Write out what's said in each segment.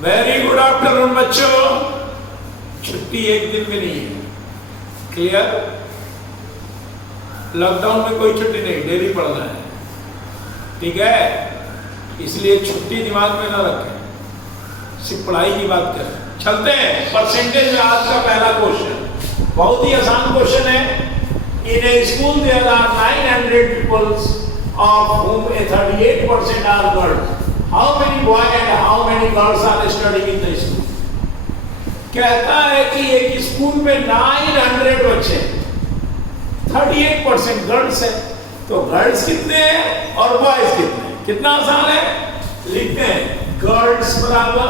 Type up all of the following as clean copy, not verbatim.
Very good afternoon बच्चों। छुट्टी एक दिन में नहीं है, क्लियर? लॉकडाउन में कोई छुट्टी नहीं, डेली पढ़ना है, ठीक है? इसलिए छुट्टी दिमाग में ना रखें, सिर्फ पढ़ाई की बात करें। चलते हैं परसेंटेज में। आज का पहला क्वेश्चन बहुत ही आसान क्वेश्चन है। In a school there are 900 peoples of whom a 38% are girls. How many boys and how many girls are studying in the school? कहता है कि एक स्कूल में 900 बच्चे, 38% गर्ल्स है, तो गर्ल्स कितने हैं और बॉयज कितने हैं? कितना आसान है, लिखते हैं गर्ल्स बराबर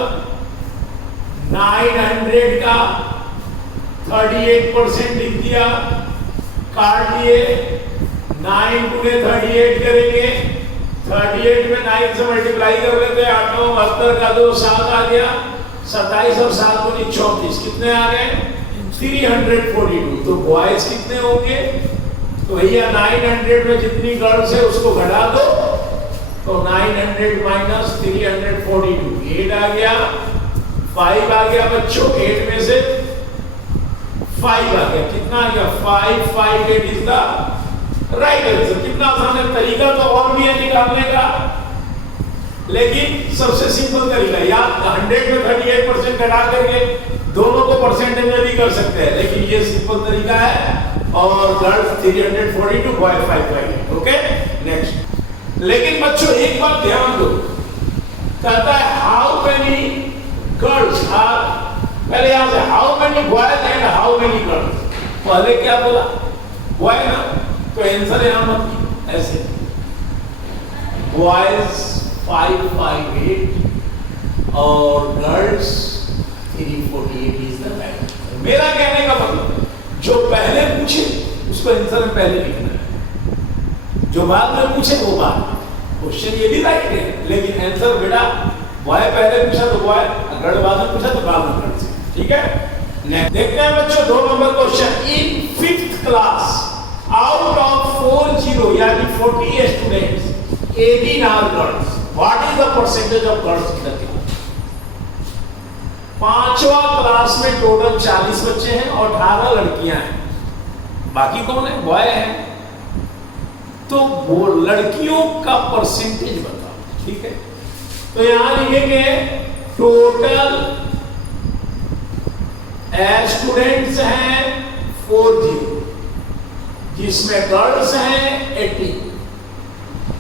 900 का 38% लिख दिया, काट लिए, 9 गुणे 38 करेंगे, 38 में 9 से मल्टीप्लाई कर लेते हैं, 8 72 का 2 7 आ गया, 27 और 7 गुनी 34, कितने आ गए? 342। तो बॉयज कितने होंगे? तो भैया 900 में जितनी गर्ल्स है उसको घटा दो, तो 900 माइनस 342 8 आ गया, 5 आ गया बच्चों, 8 में से 5 आ गया, कितना आ गया? 5 5 8 इज द राइट आंसर। कितना आसान है, तरीका तो और भी है निकालने का, लेकिन सबसे सिंपल तरीका या 100 में 38% घटा करके दोनों को परसेंटेज में भी कर सकते हैं, लेकिन ये सिंपल तरीका है। और गर्ल्स 342, बॉय 558। Okay, next. लेकिन बच्चों एक बात ध्यान दो, कहता है हाउ मेनी गर्ल्स आर, पहले यहां से how many boys and how many girls, पहले क्या बोला? बॉय ना, तो आंसर यहां मत ऐसे, बॉयज 558 और गर्ल्स 348 इज द राइट। मेरा कहने का मतलब जो पहले पूछे उसको आंसर में पहले लिखना है, जो बाद में पूछे वो बाद में। क्वेश्चन ये भी राइट है, लेकिन आंसर बेटा बॉय पहले पूछा तो बॉय, गर्ल बाद में पूछा तो बाद में गर्ल से, ठीक है? नेक्स्ट देखते हैं बच्चों 2 नंबर question. In 5th class out of 40 यानी 40 students 18 are girls, what is the percentage of girls in the class? 5वां क्लास में टोटल 40 बच्चे हैं और 18 लड़कियां हैं, बाकी कौन है? बॉय है। तो वो लड़कियों का परसेंटेज बताओ, ठीक है? तो यहां लिखेंगे टोटल स्टूडेंट्स हैं 40, जिसमें गर्ल्स हैं 80,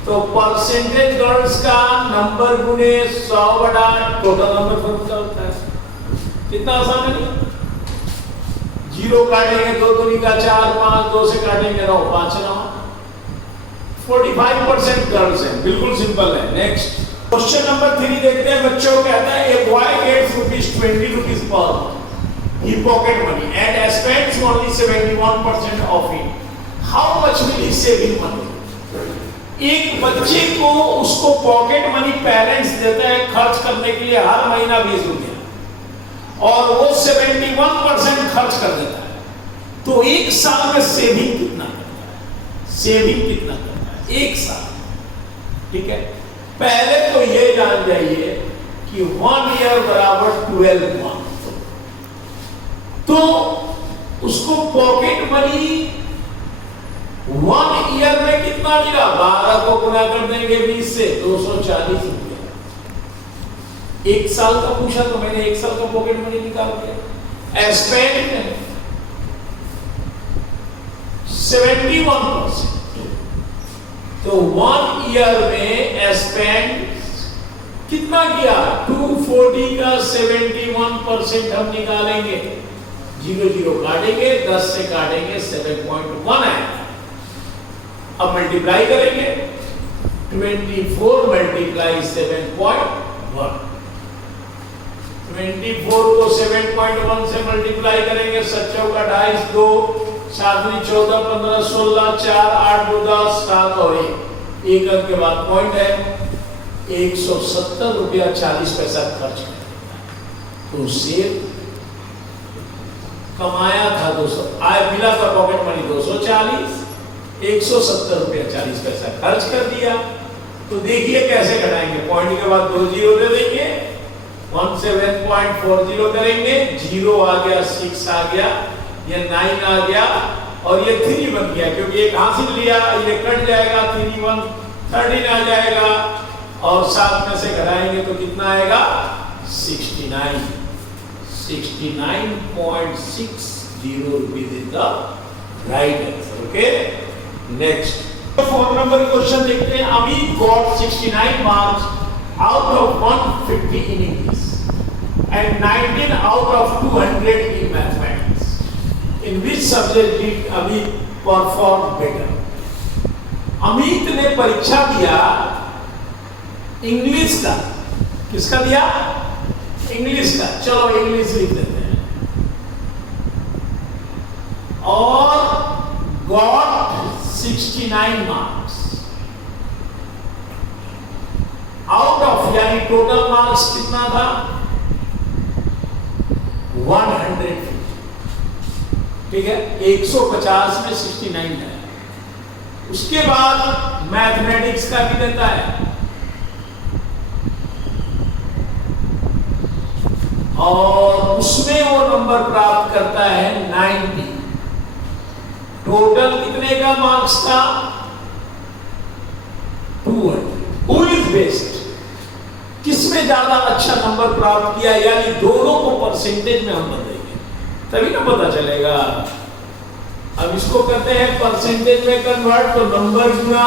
तो परसेंटेज गर्ल्स का नंबर गुने 100 बटा टोटल नंबर फर्क होता है। कितना आसान है? 0 काटेंगे 2 दूनी का 4, 5 2 से काटेंगे 9, 5 9, 45% गर्ल्स हैं, बिल्कुल सिंपल है। नेक्स्ट क्वेश्चन नंबर 3 देखते हैं बच्चों। कहता है ए बॉय गेट्स ₹20 पर ही pocket money and spends only 71% of it, how much will he save in money? एक बच्चे को उसको पॉकेट मनी पेरेंट्स देते हैं खर्च करने के लिए हर महीना 20 रुपया, और वो 71% खर्च कर देता है, तो एक साल में सेविंग कितना करता है? सेविंग कितना करता है एक साल? ठीक है, पहले तो ये जान जाइए कि 1 ईयर बराबर 12 मंथ, तो उसको पॉकेट मनी 1 ईयर में कितना मिला? 12 को गुणा कर देंगे 20 से, 240 रुपया। एक साल का पूछा तो मैंने एक साल का पॉकेट मनी निकाल दिया। स्पेंड 71%, तो 1 ईयर में स्पेंड कितना किया? 240 का 71% हम निकालेंगे, 0 काटेंगे, 10 से काटेंगे 7.1 है। अब मल्टीप्लाई करेंगे, 24 मल्टीप्लाई 7.1, 24 को 7.1 से मल्टीप्लाई करेंगे, 7 चौका 28, 2 7 14 15 16 4 8 2 10 7 और 1 अंक के बाद पॉइंट है 170 रुपया 40 पैसा खर्च कर, तो सेव कमाया था 200, आय मिला था पॉकेट मनी 240, 170 रुपया 40 पैसा खर्च कर दिया। तो देखिए कैसे घटाएंगे, पॉइंट के बाद 2 जीरो ले देंगे 17.40 करेंगे, 0 आ गया, 6 आ गया, ये 9 आ गया और ये 3 बन गया, क्योंकि एक हासिल लिया, ये कट जाएगा, 3 1 13 आ जाएगा और 7 में से घटाएंगे तो कितना आएगा? 69 69.60 rupees is the right answer. Okay, next 4 number question देखते हैं. Amit got 69 marks out of 150 in English and 19 out of 200 in mathematics. In which subject did Amit perform better? Amit ने परीक्षा दिया इंग्लिश का. किसका दिया? इंग्लिश का. चलो इंग्लिश लिख देते हैं. और गॉट 69 मार्क्स आउट ऑफ, यानी टोटल मार्क्स कितना था? 150. ठीक है, 150 में 69 है. उसके बाद मैथमेटिक्स का भी देता है और उसमें वो नंबर प्राप्त करता है 90. टोटल कितने का मार्क्स था? 200. Who is best? किसमें ज्यादा अच्छा नंबर प्राप्त किया, यानी दोनों को परसेंटेज में हम बताएंगे तभी ना पता चलेगा. अब इसको करते हैं परसेंटेज में कन्वर्ट, तो नंबर गुना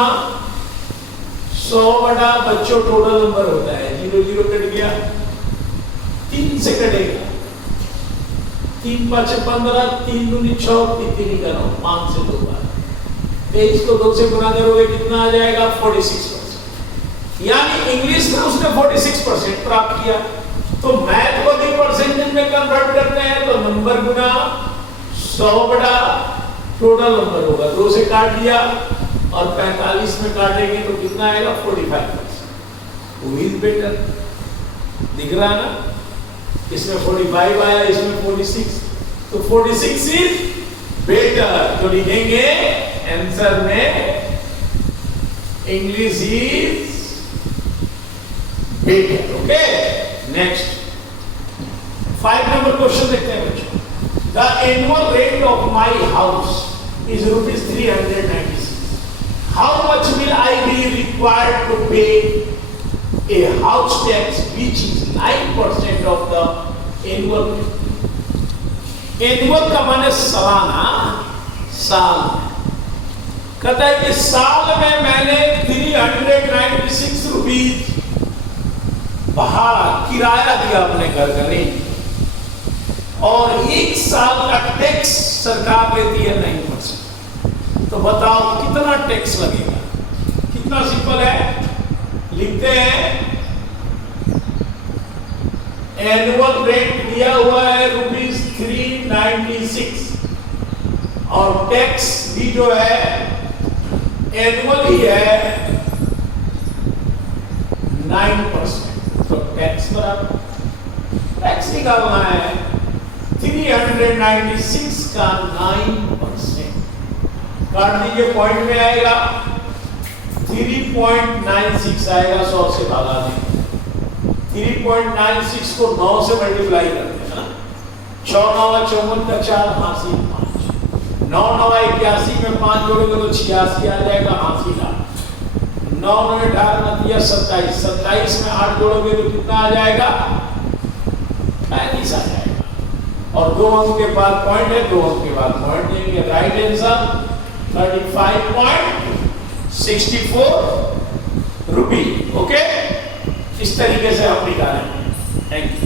100 बटा बच्चों टोटल नंबर होता है. 0 0 कट गया, 3 से कटेगा. 3 5 15, 3 दूनी 6, 3 का 9, 5 से 2 बार. 23 को 2 से गुना करोगे कितना आ जाएगा? 46%. यानी इंग्लिश में उसने 46% प्राप्त किया. तो मैथ को भी परसेंटेज में कन्वर्ट करते हैं तो नंबर गुना 100 बटा टोटल नंबर होगा. 2 से काट दिया और 45 में काटेंगे तो कितना आएगा? 45%. Who is better? दिख रहा है ना? इसमें 45 आया, इसमें 46, तो 46 इज बेटर. तो लिखेंगे आंसर में English is better. Okay, next 5 number question देखते हैं बच्चों. The annual rent of my house is rupees 396. How much will I be required to pay a house tax which is 9% of the annual? Annual का माने सालाना, साल. कहता है कि साल में मैंने 396 रुपीज भाड़ा किराया दिया अपने घर का, नहीं, और 1 साल का टैक्स सरकार लेती है 9%. तो बताओ कितना टैक्स लगेगा? कितना सिंपल है, लिखते हैं एनुअल रेंट दिया हुआ है रुपीज 396 और टैक्स भी जो है एनुअल ही है 9%. तो टैक्स बराबर टैक्स निकालना है 396 का 9%. काट दीजिए, पॉइंट में आएगा 3.96 आएगा. 100 से भागा देंगे. 3.96 को 9 से मल्टीप्लाई करते हैं ना. 6 9 54 का 4 80 5, 9 9 81 में 5 जोड़ोगे तो 86 आ जाएगा. 80 लाख. 9 9 18 27 27 में 8 जोड़ोगे तो कितना आ जाएगा? 35 आ जाएगा. और 2 अंक के बाद पॉइंट है, 2 अंक के बाद पॉइंट देंगे. राइट आंसर 35.64 रुपी. ओके, इस तरीके से आप निकालेंगे. Thank you.